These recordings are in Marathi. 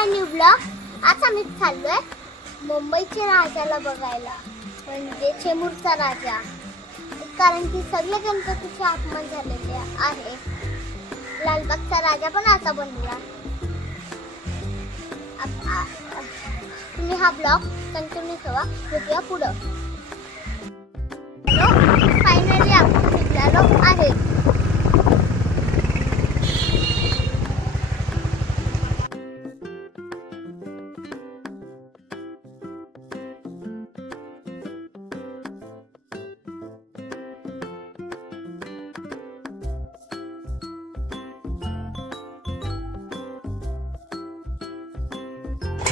माय न्यू ब्लॉग. आज आम्ही चाललोय मुंबईच्या राजाला बघायला, म्हणजे चेंबूरचा राजा. कारण की सगळे गणपतीचे आगमन झालेले आहे. लालबागचा राजा पण आता बनला. तुम्ही हा ब्लॉग कंटिन्यू ठेवा, बघूया पुढं. फायनली आपण निघालो आहे.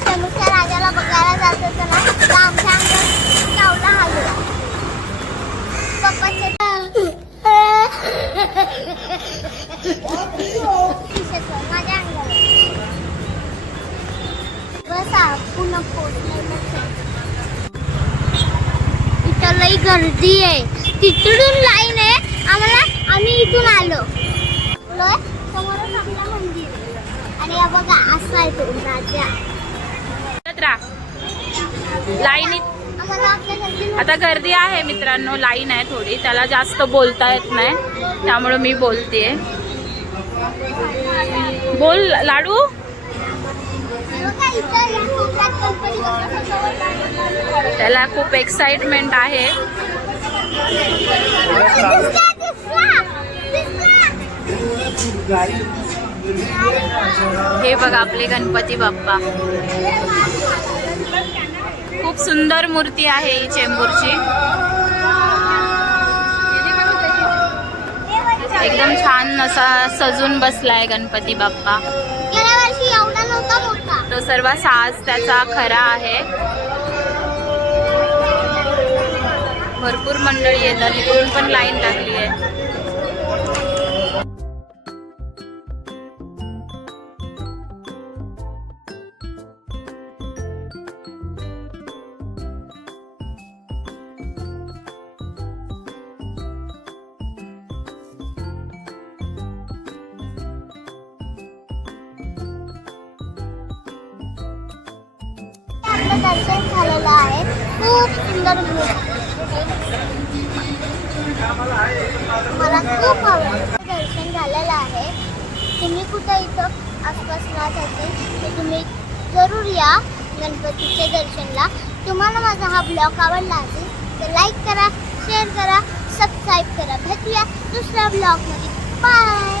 चेंबूरच्या राजाला बघायला जात होतो ना, तर आमच्या अंगात चावला आलो. पप्पाचे माझ्या अंगावर बसा पुन्हा पोहोचले. इथं लई गर्दी आहे, तिकडून लाईन आहे आम्हाला. आम्ही इथून आलो. समोरच आपलं मंदिर आणि या बघा असा आहे तो राजा. लाईनीत आता गर्दी आहे मित्रांनो, लाईन आहे थोडी, त्याला जास्त बोलता येत नाही त्यामुळे मी बोलतेय. बोल लाडू. त्याला खूप एक्साइटमेंट आहे. हे बघा आपले गणपती बाप्पा. खूप सुंदर मूर्ती आहे ही चेंबूरची. एकदम छान असा सजून बसलाय गणपती बाप्पा. गेल्या वर्षी एवढा नव्हता मोठा. तो सर्व साज त्याचा खरा आहे. भरपूर मंडळी येतात, इकडून पण लाईन लागली आहे. दर्शन झालेलं आहे. खूप सुंदर मला खूप आवडलं. दर्शन झालेलं आहे. तुम्ही कुठं इथं आसपास राहत असेल तर तुम्ही जरूर या गणपतीच्या दर्शनला. तुम्हाला माझा हा ब्लॉग आवडला असेल तर लाईक करा, शेअर करा, सबस्क्राईब करा. भेटूया दुसऱ्या ब्लॉगमध्ये. बाय.